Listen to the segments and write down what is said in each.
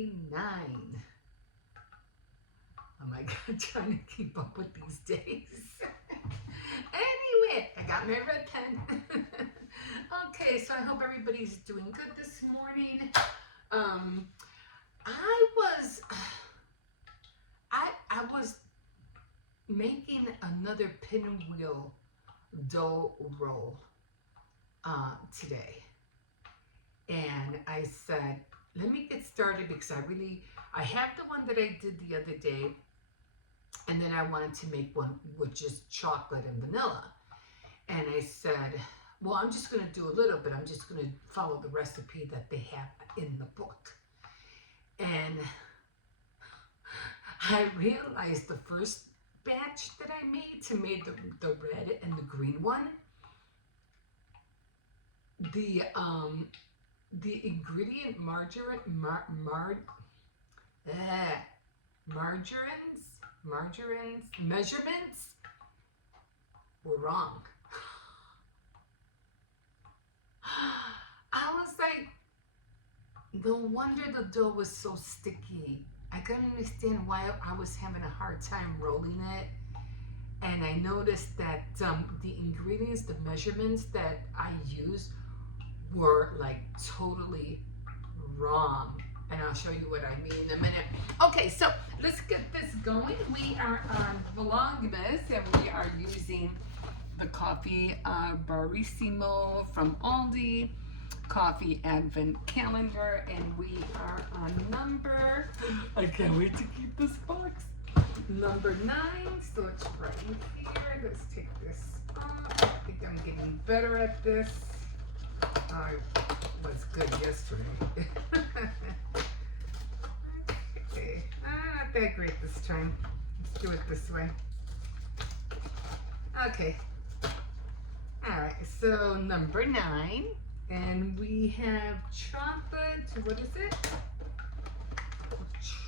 day 9. Oh my God, trying to keep up with these days. Anyway, I got my red pen. Okay, so I hope everybody's doing good this morning. I was I was making another pinwheel dough roll today, and I said, let me get started because I have the one that I did the other day, and then I wanted to make one with just chocolate and vanilla. And I said, well, I'm just going to do a little bit. I'm just going to follow the recipe that they have in the book. And I realized the first batch that I made the red and the green one, the ingredient margarines measurements were wrong. I was like, no wonder the dough was so sticky. I couldn't understand why I was having a hard time rolling it. And I noticed that the ingredients, the measurements that I used were like totally wrong. And I'll show you what I mean in a minute. Okay, so let's get this going. We are on Vlogmas, and we are using the coffee Barissimo from Aldi, coffee advent calendar, and we are on number, I can't wait to keep this box, number 9. So it's right here. Let's take this off. I think I'm getting better at this. I was good yesterday. Okay, not that great this time. Let's do it this way. Okay. Alright, so number 9. And we have chocolate, what is it?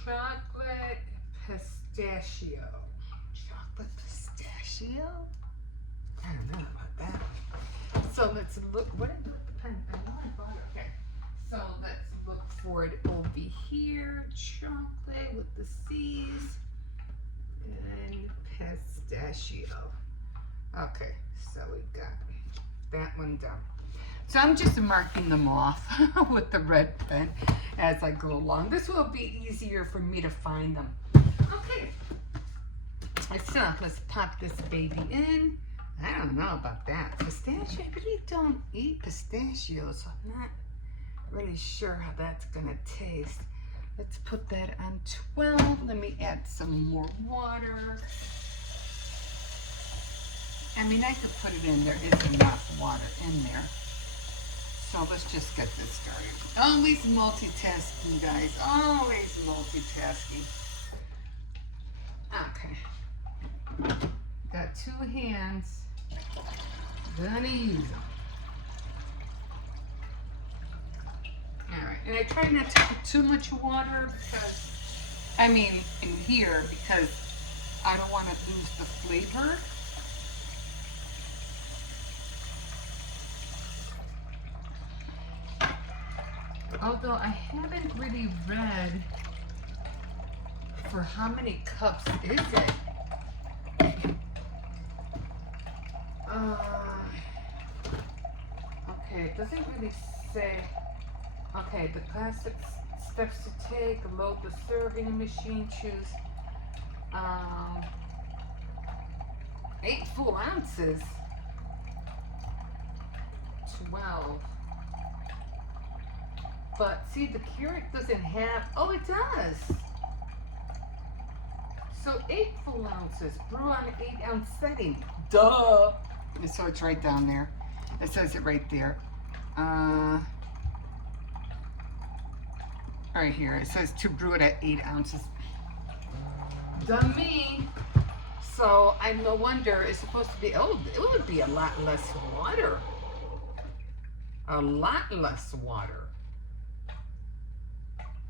Chocolate pistachio. Chocolate pistachio? I don't know about that. So let's look, what did I do with the pen? I know I bought it. Okay. So let's look for it over here. Chocolate with the C's. And pistachio. Okay, so we got that one done. So I'm just marking them off with the red pen as I go along. This will be easier for me to find them. Okay, so let's pop this baby in. I don't know about that. Pistachio, I really don't eat pistachios, so I'm not really sure how that's gonna taste. Let's put that on 12. Let me add some more water. I mean, I could put it in. There is enough water in there. So let's just get this started. Always multitasking, guys. Always multitasking. Okay. Got 2 hands. Gonna use them. Alright, and I try not to put too much water because, I mean, in here, because I don't want to lose the flavor. Although I haven't really read for how many cups is it. Okay, it doesn't really say. Okay, the classic steps to take: load the serving machine, choose 8 full ounces, 12. But see, the Keurig doesn't have, oh, it does. So 8 full ounces, brew on 8-ounce setting. Duh. So it's right down there. It says it right there. Right here, it says to brew it at 8 ounces. Done me. So I'm no wonder it's supposed to be, oh, it would be a lot less water. A lot less water.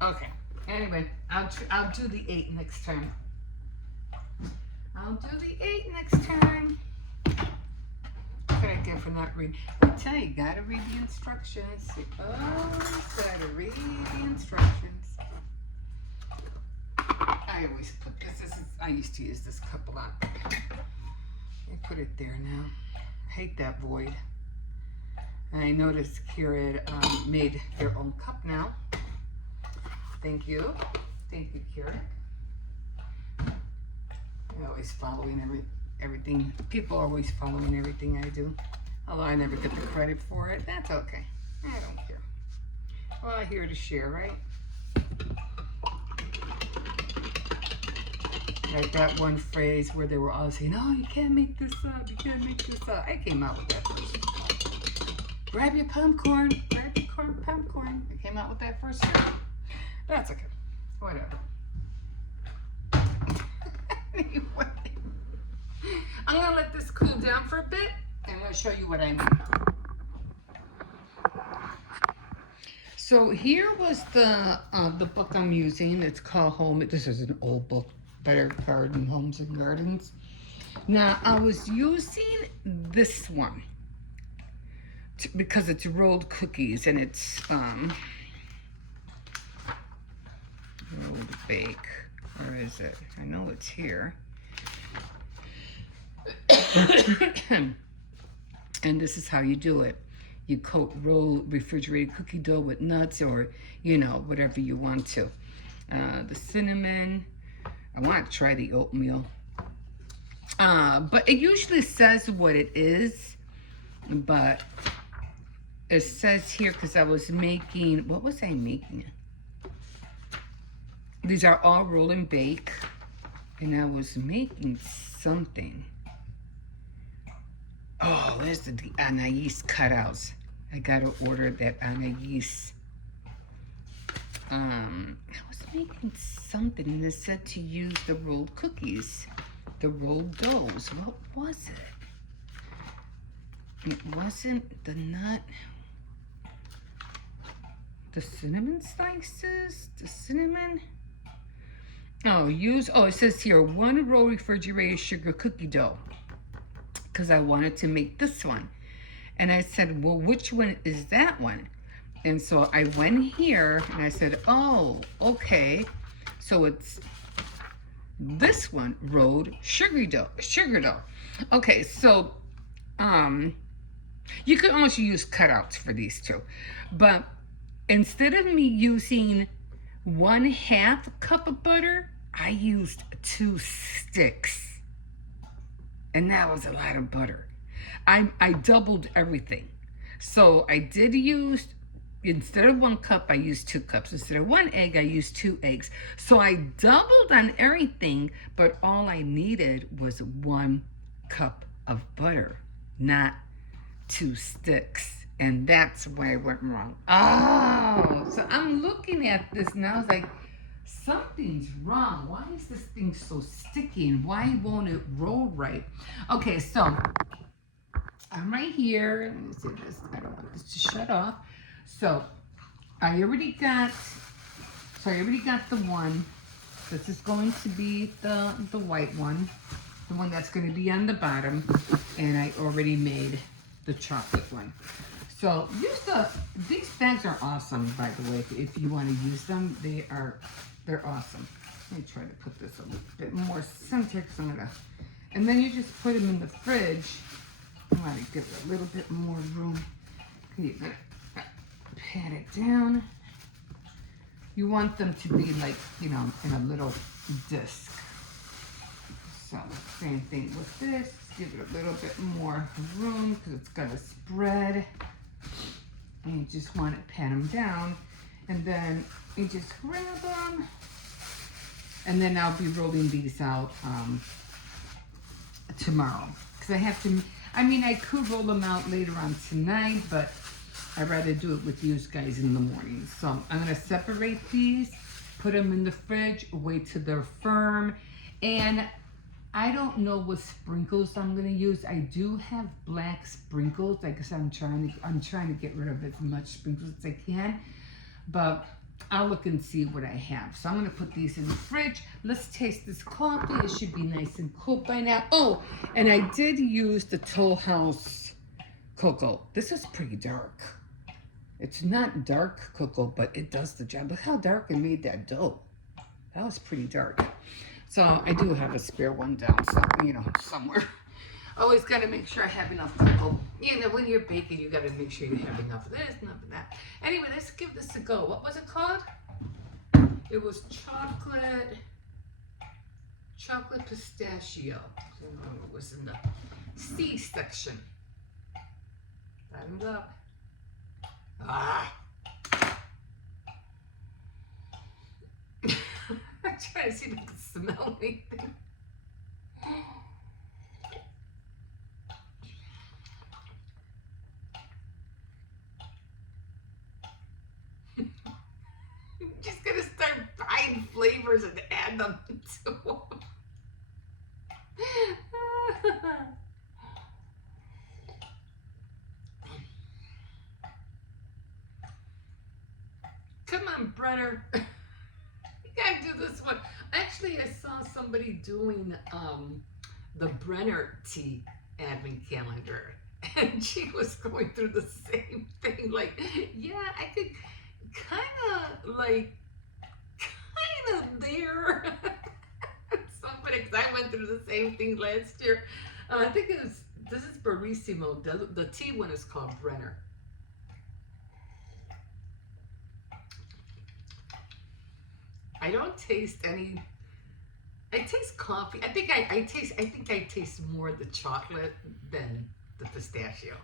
Okay, anyway, I'll do the 8 next time. I'll do the 8 next time. What did I get for not reading? I tell you, gotta read the instructions. You always gotta read the instructions. I always put this. I used to use this cup a lot. I put it there now. I hate that void. And I noticed Kira made their own cup now. Thank you. Thank you, Kira. I'm always following everything. People are always following everything I do. Although I never get the credit for it. That's okay. I don't care. Well, I'm here to share, right? Like that one phrase where they were all saying, "Oh, you can't make this up. You can't make this up." I came out with that first. Grab your popcorn. Grab your popcorn. I came out with that first year. That's okay. Whatever. Anyway, I'm going to let this cool down for a bit. And I'm going to show you what I mean. So here was the book I'm using. It's called Home. This is an old book. Better Garden, Homes and Gardens. Now, I was using this one because it's rolled cookies and it's rolled bake. Where is it? I know it's here. And this is how you do it. You coat roll refrigerated cookie dough with nuts or, you know, whatever you want to. The cinnamon. I want to try the oatmeal. But it usually says what it is. But it says here, because I was making, what was I making? These are all roll and bake. And I was making something. Oh, there's the anais cutouts. I got to order that anais. I was making something and it said to use the rolled cookies, the rolled doughs. What was it? It wasn't the nut, the cinnamon slices, the cinnamon. Oh, it says here, 1 roll refrigerated sugar cookie dough. Because I wanted to make this one. And I said, well, which one is that one? And so I went here and I said, oh, okay. So it's this one, rolled sugar dough. Okay, so you could also use cutouts for these two. But instead of me using 1/2 cup of butter, I used 2 sticks. And that was a lot of butter. I doubled everything. So I did use, instead of 1 cup, I used 2 cups. Instead of 1 egg, I used 2 eggs. So I doubled on everything, but all I needed was 1 cup of butter, not 2 sticks. And that's where I went wrong. Oh, so I'm looking at this now. I was like, something's wrong. Why is this thing so sticky and why won't it roll right? Okay, so I'm right here. Let me see this. I don't want this to shut off. So I already got the one. This is going to be the white one, the one that's going to be on the bottom, and I already made the chocolate one. So these bags are awesome, by the way. If you want to use them, they're awesome. Let me try to put this a little bit more centered, and then you just put them in the fridge. I want to give it a little bit more room. You pat it down. You want them to be like, you know, in a little disc. So same thing with this. Give it a little bit more room because it's gonna spread. And you just want to pat them down, and then you just grab them. And then I'll be rolling these out tomorrow because I have to. I mean, I could roll them out later on tonight, but I'd rather do it with you guys in the morning. So I'm gonna separate these, put them in the fridge, wait till they're firm, and I don't know what sprinkles I'm gonna use. I do have black sprinkles. Like I said, I'm trying to get rid of as much sprinkles as I can, but I'll look and see what I have. So I'm gonna put these in the fridge. Let's taste this coffee. It should be nice and cool by now. Oh, and I did use the Toll House cocoa. This is pretty dark. It's not dark cocoa, but it does the job. Look how dark I made that dough. That was pretty dark. So I do have a spare one down, so, you know, somewhere. Always got to make sure I have enough cocoa. You know, when you're baking, you got to make sure you have enough of this, enough of that. Anyway, let's give this a go. What was it called? It was chocolate pistachio. It was in the C section. Bottoms up. Ah. I'm trying to see if I can smell anything. I'm just gonna start buying flavors and add them to them. Come on, Brenner. You gotta do this one. Actually, I saw somebody doing the Brenner tea advent calendar, and she was going through the same thing. Like, yeah, I could kind of there. Somebody, because I went through the same thing last year. I think this is Barissimo. The tea one is called Brenner. I don't taste any. I taste coffee. I think I taste more the chocolate than the pistachio.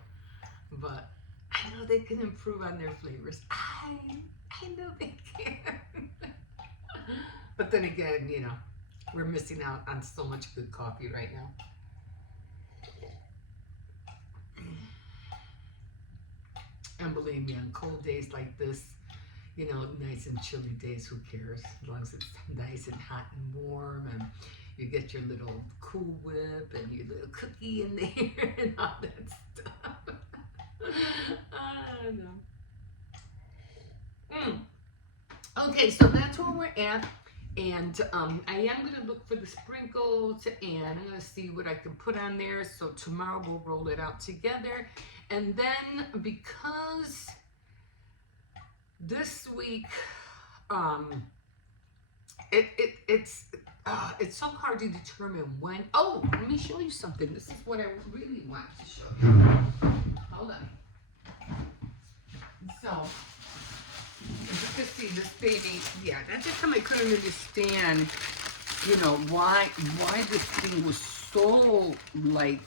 But I know they can improve on their flavors. I know they can. But then again, you know, we're missing out on so much good coffee right now. And believe me, on cold days like this, you know, nice and chilly days, who cares? As long as it's nice and hot and warm, and you get your little Cool Whip and your little cookie in there and all that stuff. I don't know. Okay, so that's where we're at. And I am going to look for the sprinkles, and I'm going to see what I can put on there. So tomorrow we'll roll it out together. And then because this week, it's so hard to determine when. Oh, let me show you something. This is what I really want to show you. Hold on. So, as you can see, this baby, yeah, that's just time I couldn't understand, you know, why this thing was so, like,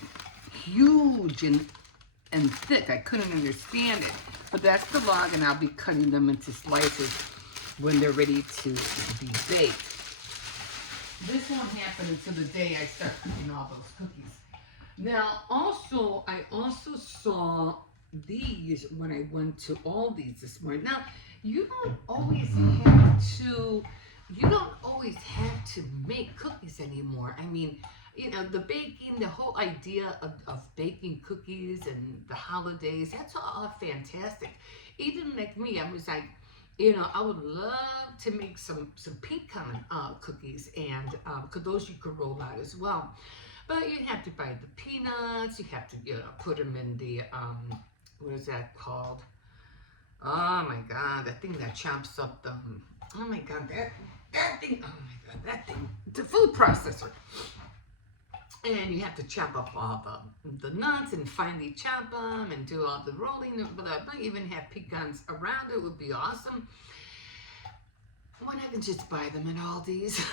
huge and thick. I couldn't understand it. But that's the log, and I'll be cutting them into slices when they're ready to be baked. This won't happen until the day I start cooking all those cookies. Now, I also saw these when I went to Aldi's this morning. Now, you don't always have to make cookies anymore. I mean, you know, the baking, the whole idea of baking cookies and the holidays, that's all fantastic. Even like me, I was like, you know, I would love to make some pecan cookies, and because those you could roll out as well. But you have to buy the peanuts, you have to, you know, put them in the, what is that called? Oh my God, that thing that chops up the, oh my God, that thing, oh my God, that thing, the food processor. And you have to chop up all the nuts and finely chop them and do all the rolling. But even have pecans around it would be awesome. When I can just buy them at Aldi's.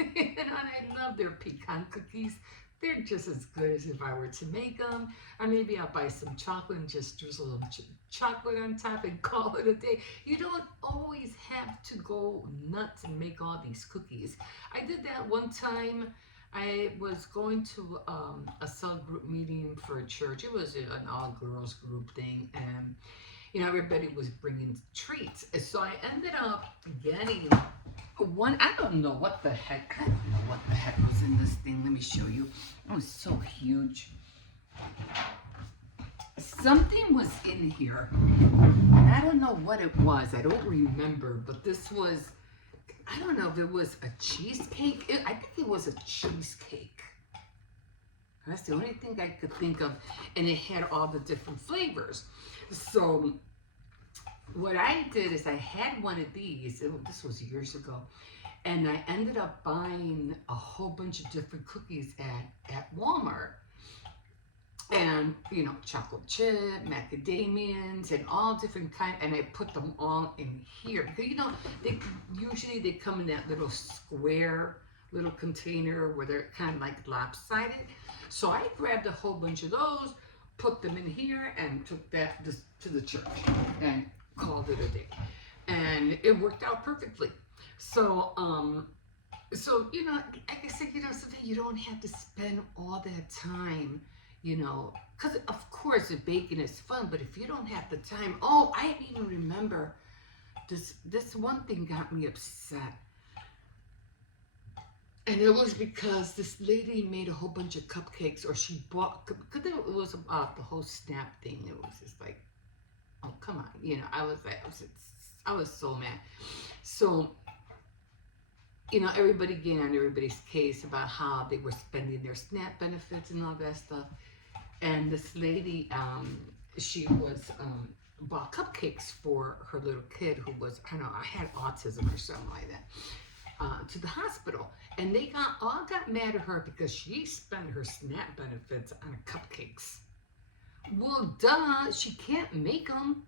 And I love their pecan cookies. They're just as good as if I were to make them. Or maybe I'll buy some chocolate and just drizzle some chocolate on top and call it a day. You don't always have to go nuts and make all these cookies. I did that one time. I was going to a cell group meeting for a church. It was an all-girls group thing, and you know, everybody was bringing treats. So I ended up getting one. I don't know what the heck. I don't know what the heck was in this thing. Let me show you. It was so huge. Something was in here. I don't know what it was. I don't remember, but this was, I don't know if it was a cheesecake. I think it was a cheesecake. That's the only thing I could think of. And it had all the different flavors. So what I did is I had one of these. This was years ago. And I ended up buying a whole bunch of different cookies at Walmart. And, you know, chocolate chip, macadamians, and all different kind. And I put them all in here. You know, usually they come in that little square little container where they're kind of like lopsided. So I grabbed a whole bunch of those, put them in here, and took that to the church and called it a day. And it worked out perfectly. So, so you know, like I said, you know, sometimes you don't have to spend all that time, you know, because of course the baking is fun, but if you don't have the time, oh, I even remember this one thing got me upset. And it was because this lady made a whole bunch of cupcakes, or she bought, because it was about the whole snap thing. It was just like, oh, come on. You know, I was so mad. So, you know, everybody getting on everybody's case about how they were spending their SNAP benefits and all that stuff. And this lady, she was, bought cupcakes for her little kid who was, I don't know, I had autism or something like that. To the hospital, and they all got mad at her because she spent her SNAP benefits on cupcakes. Well, duh, she can't make them.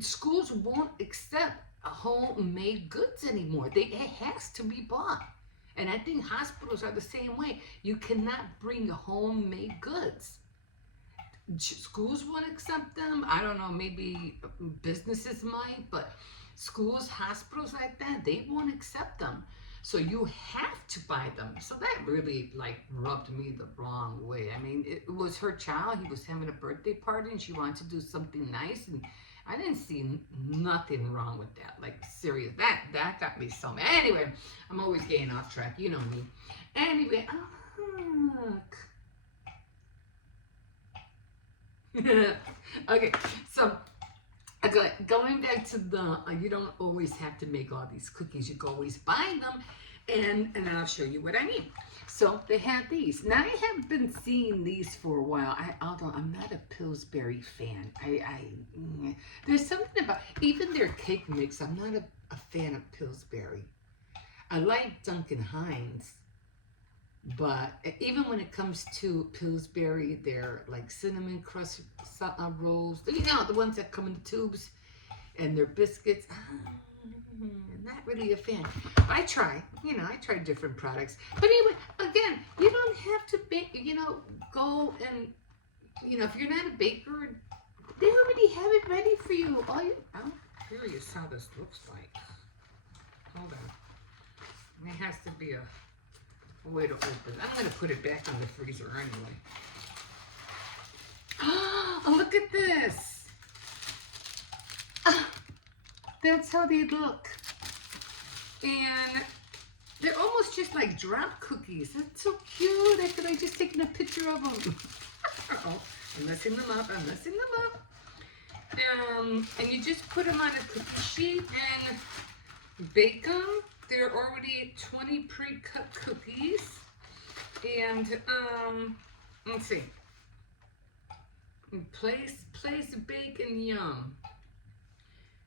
Schools won't accept homemade goods anymore. It has to be bought, and I think hospitals are the same way. You cannot bring homemade goods. Schools won't accept them. I don't know, maybe businesses might, but schools, hospitals like that, they won't accept them. So you have to buy them. So that really like rubbed me the wrong way. I mean, it was her child. He was having a birthday party and she wanted to do something nice. And I didn't see nothing wrong with that. Like, serious. That got me so mad. Anyway, I'm always getting off track. You know me. Anyway, look. Okay, so going back to the, you don't always have to make all these cookies. You can always buy them, and I'll show you what I mean. So they have these. Now I have been seeing these for a while. Although I'm not a Pillsbury fan. There's something about, even their cake mix, I'm not a fan of Pillsbury. I like Duncan Hines. But even when it comes to Pillsbury, they're like cinnamon crust rolls. You know, the ones that come in the tubes, and their biscuits. Not really a fan. I try different products. But anyway, again, you don't have to go and, if you're not a baker, they already have it ready for you. I'm curious how this looks like. Hold on. It has to be a way to open it. I'm going to put it back in the freezer anyway. Oh, look at this. That's how they look. And they're almost just like drop cookies. That's so cute. I could have just taken a picture of them. Uh-oh, I'm messing them up. And you just put them on a cookie sheet and bake them. They're already 20 pre-cut cookies. And, let's see. Place, bake, and yum.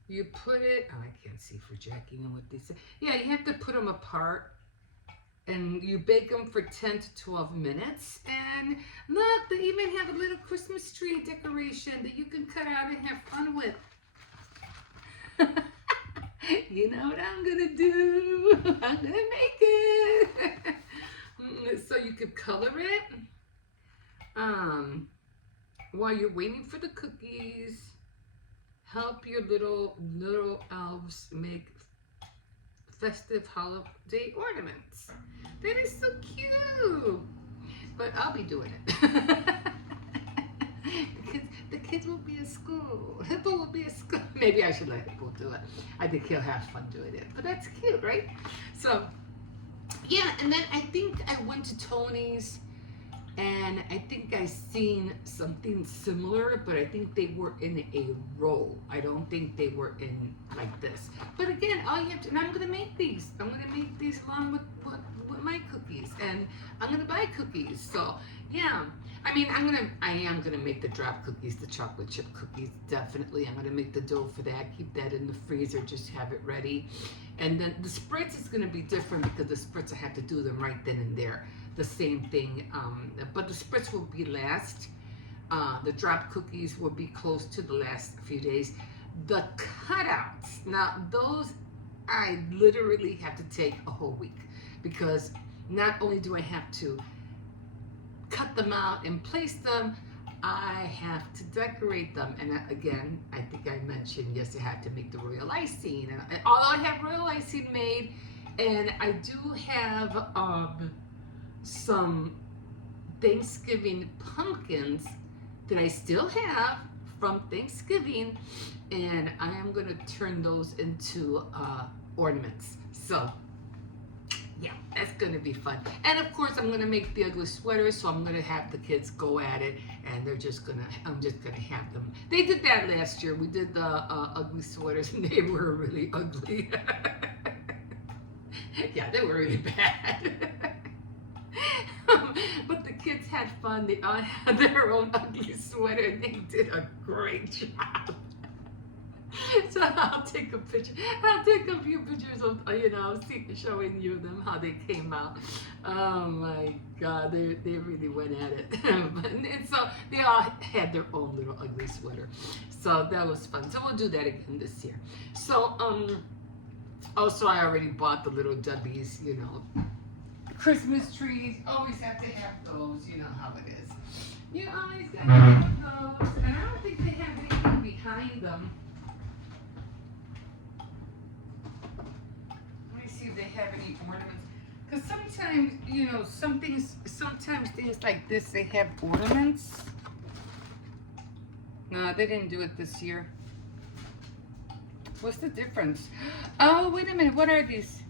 You put it, I can't see for Jackie and what they say. Yeah, you have to put them apart. And you bake them for 10 to 12 minutes. And look, they even have a little Christmas tree decoration that you can cut out and have fun with. You know what I'm gonna do? I'm gonna make it. So you could color it while you're waiting for the cookies. Help your little elves make festive holiday ornaments. That is so cute. But I'll be doing it. The kids will be at school. Hippo will be at school. Maybe I should let Hippo do it. I think he'll have fun doing it. But that's cute, right? So, yeah, and then I think I went to Tony's, and I think I seen something similar, but I think they were in a roll. I don't think they were in like this. But again, all you have to, and I'm gonna make these. I'm gonna make these along with my cookies, and I'm gonna buy cookies. So yeah. I mean, I am gonna make the drop cookies, the chocolate chip cookies, definitely. I'm gonna make the dough for that, keep that in the freezer, just have it ready. And then the spritz is gonna be different because the spritz I have to do them right then and there. The same thing, but the spritz will be last. The drop cookies will be close to the last few days. The cutouts, now those I literally have to take a whole week because not only do I have to cut them out and place them, I have to decorate them. And again, I think I mentioned, yes, I have to make the royal icing. And although I have royal icing made, and I do have some Thanksgiving pumpkins that I still have from Thanksgiving, and I am going to turn those into ornaments. So yeah, that's going to be fun. And of course, I'm going to make the ugly sweaters, so I'm going to have the kids go at it, and I'm just going to have them. They did that last year. We did the ugly sweaters, and they were really ugly. Yeah, they were really bad. But the kids had fun. They all had their own ugly sweater, and they did a great job. So I'll take a picture. I'll take a few pictures of, showing you them how they came out. Oh my God, they really went at it. And so they all had their own little ugly sweater. So that was fun. So we'll do that again this year. So also I already bought the little Dubbies, Christmas trees. Always have to have those. You know how it is. You always got to have those. And I don't think they have anything behind them. If they have any ornaments, because sometimes sometimes things like this, they have ornaments. No, they didn't do it this year. What's the difference? Oh, wait a minute, what are these?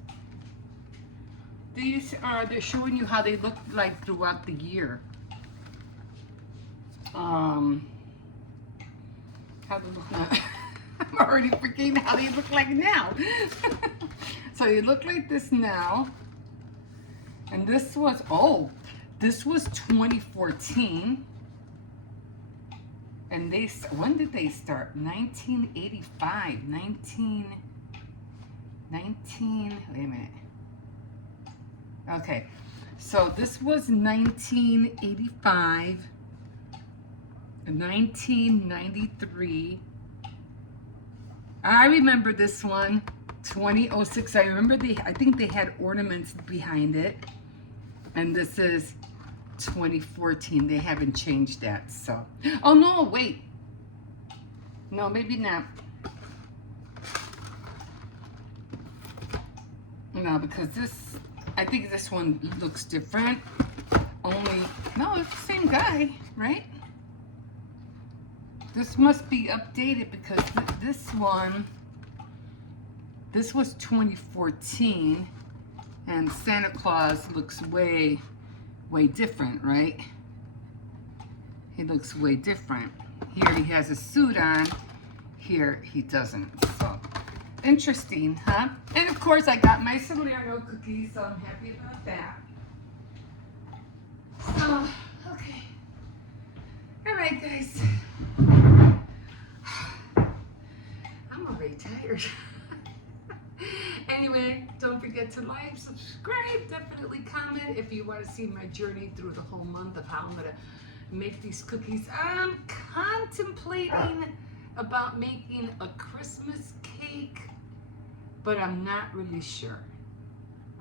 They're showing you how they look like throughout the year. How they look now. I'm already forgetting how they look like now. So they look like this now. And this was 2014. And when did they start? 1985. Wait a minute. Okay. So this was 1985. 1993. I remember this one. 2006. I remember I think they had ornaments behind it. And this is 2014. They haven't changed that. So, oh no, wait. No, maybe not. No, because I think this one looks different. No, it's the same guy, right? This must be updated because this was 2014, and Santa Claus looks way, way different, right? He looks way different. Here he has a suit on. Here he doesn't. So, interesting, huh? And of course, I got my Salerno cookies, so I'm happy about that. So, okay. All right, guys. I'm already tired. Anyway, don't forget to like, subscribe, definitely comment if you want to see my journey through the whole month of how I'm going to make these cookies. I'm contemplating about making a Christmas cake, but I'm not really sure.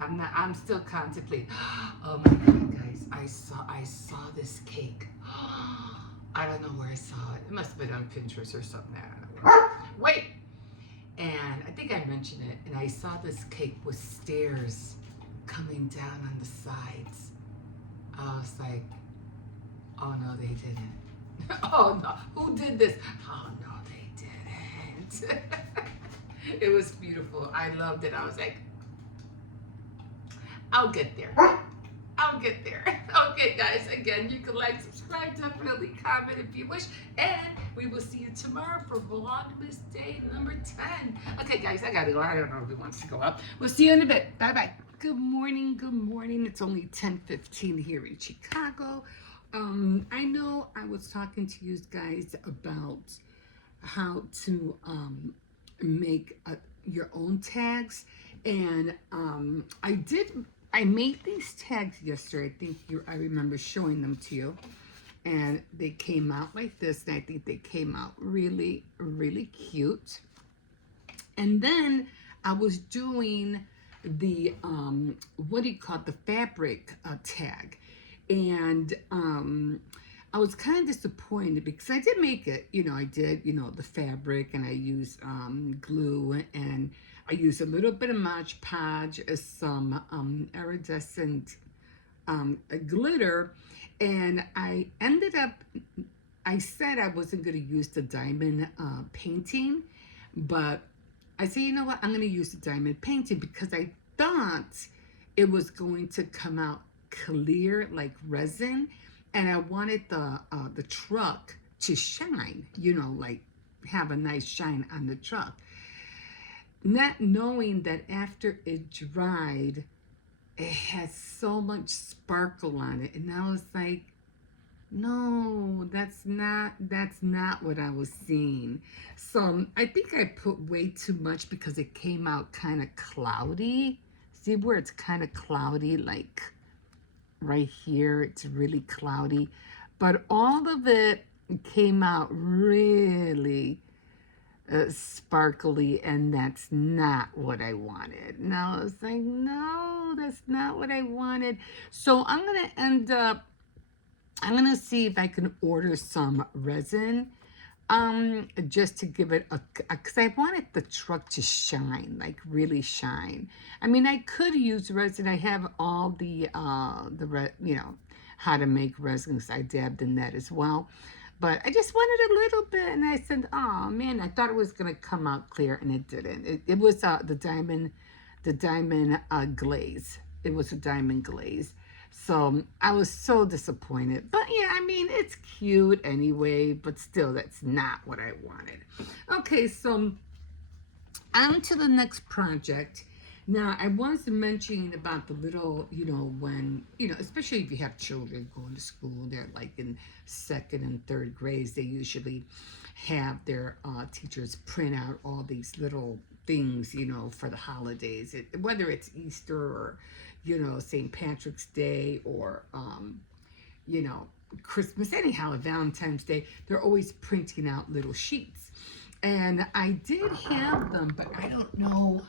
I'm still contemplating. Oh my God, guys, I saw this cake. I don't know where I saw it. It must have been on Pinterest or something. I don't know. Wait. And I think I mentioned it, and I saw this cake with stairs coming down on the sides. I was like, oh no, they didn't. Oh no, who did this? Oh no, they didn't. It was beautiful. I loved it. I was like, I'll get there. I'll get there. Okay, guys, again, you can like, subscribe, definitely comment if you wish, and we will see you tomorrow for Vlogmas Day number 10. Okay, guys, I gotta go. I don't know if he wants to go up. We'll see you in a bit. Bye-bye. Good morning, good morning. It's only 10:15 here in Chicago. I know I was talking to you guys about how to make your own tags, and I made these tags yesterday. I think I remember showing them to you, and they came out like this, and I think they came out really, really cute. And then I was doing the what do you call it, the fabric tag, and I was kind of disappointed because I did make it. I did, the fabric, and I used glue, and I used a little bit of Mod Podge, some iridescent glitter, and I said I wasn't going to use the diamond painting, but I said, you know what, I'm going to use the diamond painting because I thought it was going to come out clear like resin, and I wanted the truck to shine, like have a nice shine on the truck. Not knowing that after it dried, it had so much sparkle on it, and I was like, no, that's not what I was seeing. So I think I put way too much because it came out kind of cloudy. See where it's kind of cloudy, like right here, it's really cloudy. But all of it came out really sparkly, and that's not what I wanted. No, I was like, no, that's not what I wanted. So I'm gonna see if I can order some resin, just to give it because I wanted the truck to shine, like really shine. I mean, I could use resin. I have all how to make resins. I dabbed in that as well. But I just wanted a little bit, and I said, oh man, I thought it was gonna come out clear, and it didn't. It was the diamond glaze. It was a diamond glaze. So I was so disappointed. But yeah, I mean, it's cute anyway, but still, that's not what I wanted. Okay, so on to the next project. Now, I was mentioning about the little, when, especially if you have children going to school, they're like in second and third grades, they usually have their teachers print out all these little things, for the holidays, whether it's Easter or, St. Patrick's Day or, Christmas, anyhow, Valentine's Day, they're always printing out little sheets. And I did have them, but I don't know.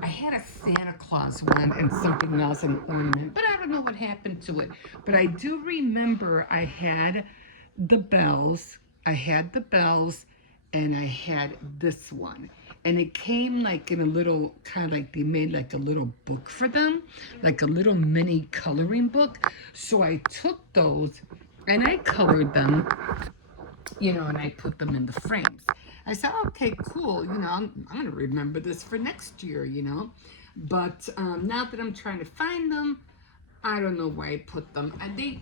I had a Santa Claus one and something else, an ornament, but I don't know what happened to it. But I do remember I had the bells. And I had this one. And it came like in a little, kind of like they made like a little book for them, like a little mini coloring book. So I took those and I colored them, and I put them in the frames. I said, okay, cool. I'm going to remember this for next year, But now that I'm trying to find them, I don't know where I put them. I did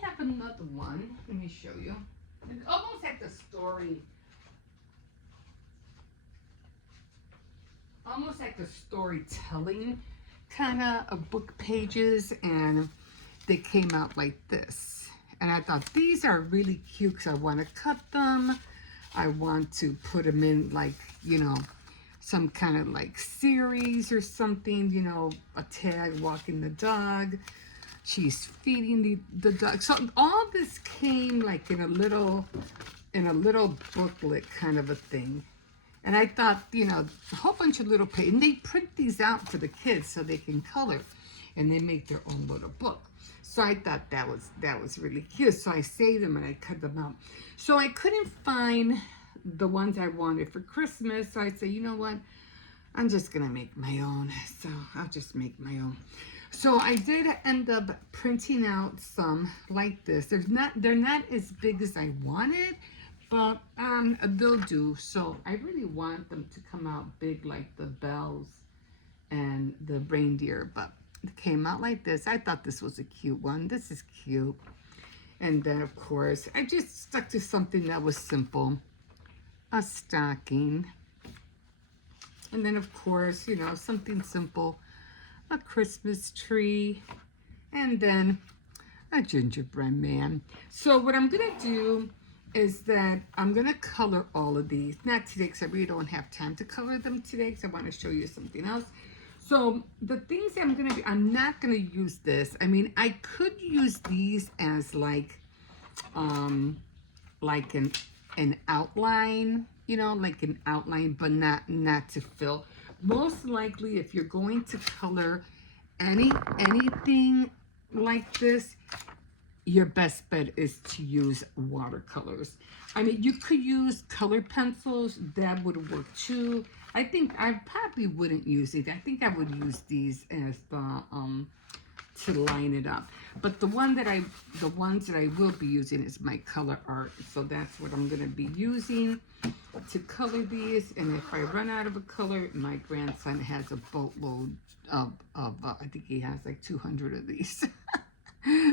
have another one. Let me show you. It's almost like the story. Almost like the storytelling kind of book pages, and they came out like this. And I thought these are really cute because I want to cut them. I want to put them in like, some kind of like series or something, a tag, walking the dog. She's feeding the dog. So all this came like in a little booklet kind of a thing. And I thought, a whole bunch of little pages. And they print these out for the kids so they can color. And they make their own little book. So I thought that was really cute. So I saved them and I cut them out. So I couldn't find the ones I wanted for Christmas. So I said, you know what? I'm just going to make my own. So I'll just make my own. So I did end up printing out some like this. They're not as big as I wanted, but they'll do. So I really want them to come out big like the bells and the reindeer, but it came out like this. I thought this was a cute one. This is cute. And then, of course, I just stuck to something that was simple. A stocking. And then, of course, something simple. A Christmas tree. And then A gingerbread man. So what I'm going to do is that I'm going to color all of these. Not today because I really don't have time to color them today because I want to show you something else. So the things I'm going to do, I'm not going to use this. I mean, I could use these as like an outline, you know, like an outline, but not to fill. Most likely, if you're going to color anything like this, your best bet is to use watercolors. I mean, you could use colored pencils, that would work too. I think I probably wouldn't use it. I think I would use these as the to line it up. But the ones that I will be using is my color art. So that's what I'm gonna be using to color these. And if I run out of a color, my grandson has a boatload of I think he has like 200 of these.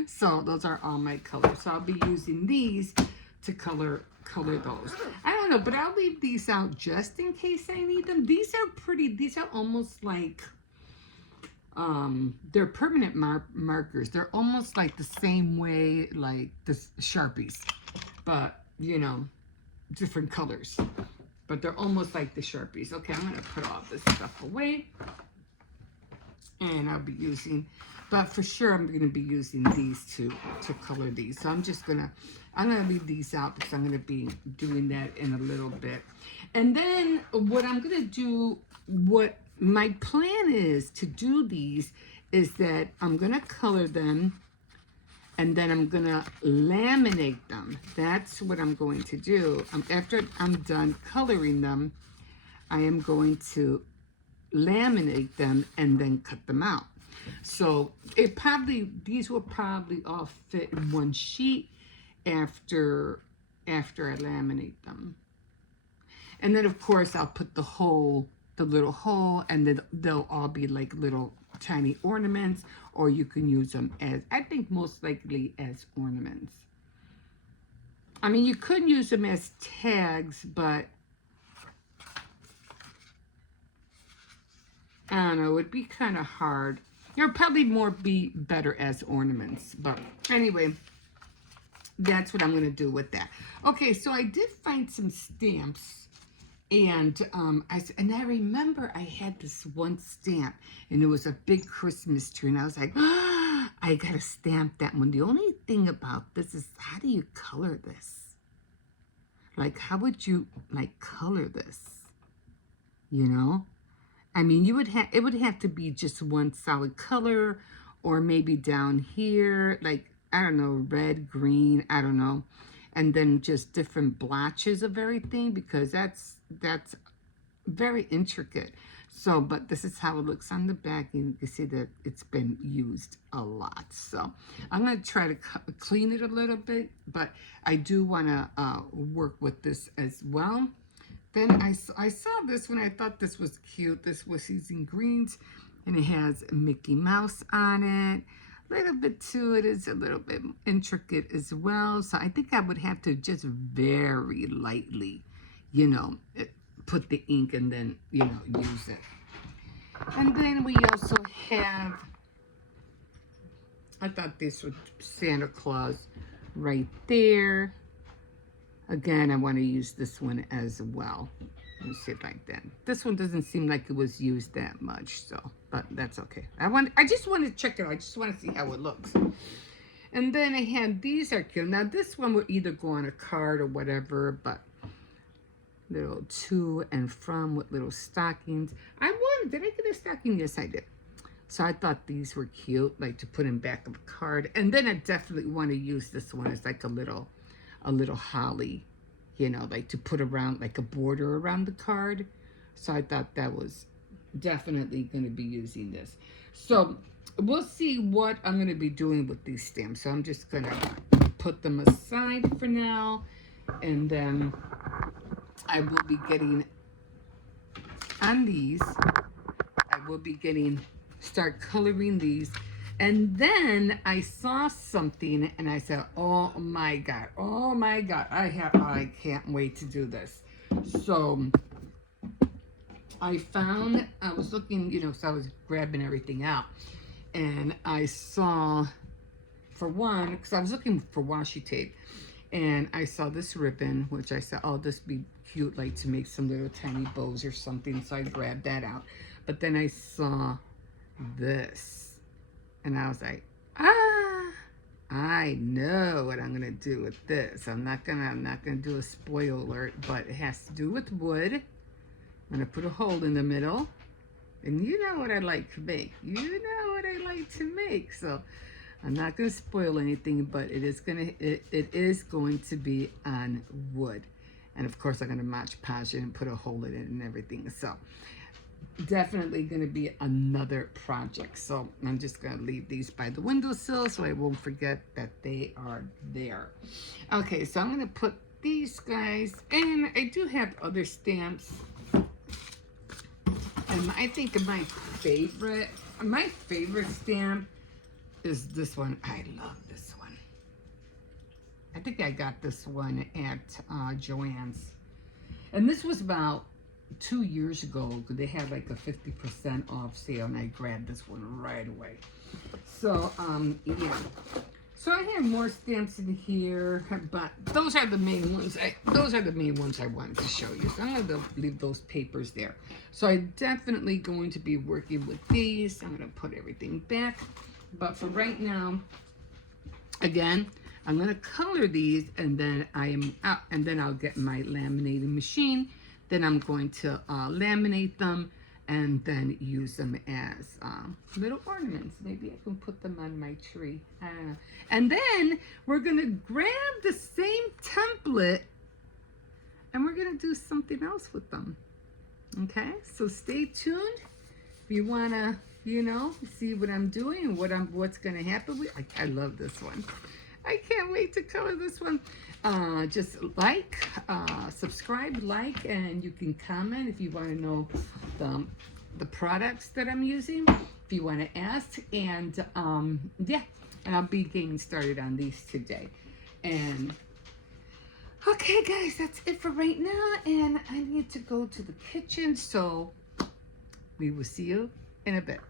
So those are all my colors. So I'll be using these to color those. I don't know, but I'll leave these out just in case I need them. These are pretty, these are almost like, they're permanent markers. They're almost like the same way like the Sharpies, but you know, different colors. But they're almost like the Sharpies. Okay, I'm gonna put all this stuff away. And I'll be using, but for sure I'm going to be using these to color these. So I'm gonna leave these out because I'm going to be doing that in a little bit. And then what I'm going to do, what my plan is to do these is that I'm going to color them and then I'm going to laminate them. That's what I'm going to do. After I'm done coloring them, I am going to laminate them and then cut them out. So these will probably all fit in one sheet after I laminate them. And then of course I'll put the little hole, and then they'll all be like little tiny ornaments, or you can use them as, I think most likely as ornaments. I mean, you could use them as tags, but I don't know, it'd be kind of hard. You'll probably be better as ornaments. But anyway, that's what I'm going to do with that. Okay, so I did find some stamps. And I remember I had this one stamp. And it was a big Christmas tree. And I was like, oh, I got to stamp that one. The only thing about this is, how do you color this? Like, how would you, like, color this? You know? I mean, it would have to be just one solid color, or maybe down here, like, I don't know, red, green, I don't know. And then just different blotches of everything, because that's very intricate. So, but this is how it looks on the back, and you can see that it's been used a lot. So I'm going to try to clean it a little bit, but I do want to work with this as well. Then I saw this one. I thought this was cute. This was using greens, and it has Mickey Mouse on it. A little bit too. It is a little bit intricate as well. So I think I would have to just very lightly, you know, put the ink and then, you know, use it. And then we also have, I thought this was Santa Claus right there. Again, I want to use this one as well. Let me see it like that. This one doesn't seem like it was used that much, so, but that's okay. I just want to check it out. I just want to see how it looks. And then I had, these are cute. Now this one would either go on a card or whatever, but little to and from with little stockings. Did I get a stocking? Yes, I did. So I thought these were cute, like to put in back of a card. And then I definitely want to use this one as like a little holly, you know, like to put around, like a border around the card. So I thought that was definitely going to be using this. So we'll see what I'm going to be doing with these stamps. So I'm just going to put them aside for now. And then I will be getting on these. I will be start coloring these. And then I saw something and I said, oh my God, I can't wait to do this. So I was looking, you know, so I was grabbing everything out, and I saw for one, because I was looking for washi tape, and I saw this ribbon, which I said, oh, this would be cute, like to make some little tiny bows or something. So I grabbed that out. But then I saw this, and I was like, I know what I'm gonna do with this. I'm not gonna do a spoiler alert, but it has to do with wood. I'm gonna put a hole in the middle, and you know what I like to make. You know what I like to make. So I'm not gonna spoil anything, but it is going to be on wood, and of course I'm gonna Mod Podge it and put a hole in it and everything. So definitely going to be another project. So I'm just going to leave these by the windowsill so I won't forget that they are there. Okay, so I'm going to put these guys, and I do have other stamps. And I think my favorite stamp is this one. I love this one. I think I got this one at Joann's. And this was about 2 years ago. They had like a 50% off sale, and I grabbed this one right away. So yeah, so I have more stamps in here, but those are the main ones. Those are the main ones I wanted to show you. So I'm going to leave those papers there. So I'm definitely going to be working with these. I'm going to put everything back, but for right now, again, I'm going to color these, and then I'll get my laminating machine. Then I'm going to laminate them and then use them as little ornaments. Maybe I can put them on my tree. I don't know. And then we're going to grab the same template and we're going to do something else with them. Okay? So stay tuned. If you want to, you know, see what I'm doing and what's going to happen with. I love this one. I can't wait to color this one. Just like, subscribe, like, and you can comment if you want to know the products that I'm using, if you want to ask, and yeah, and I'll be getting started on these today. And okay, guys, that's it for right now, and I need to go to the kitchen, so we will see you in a bit.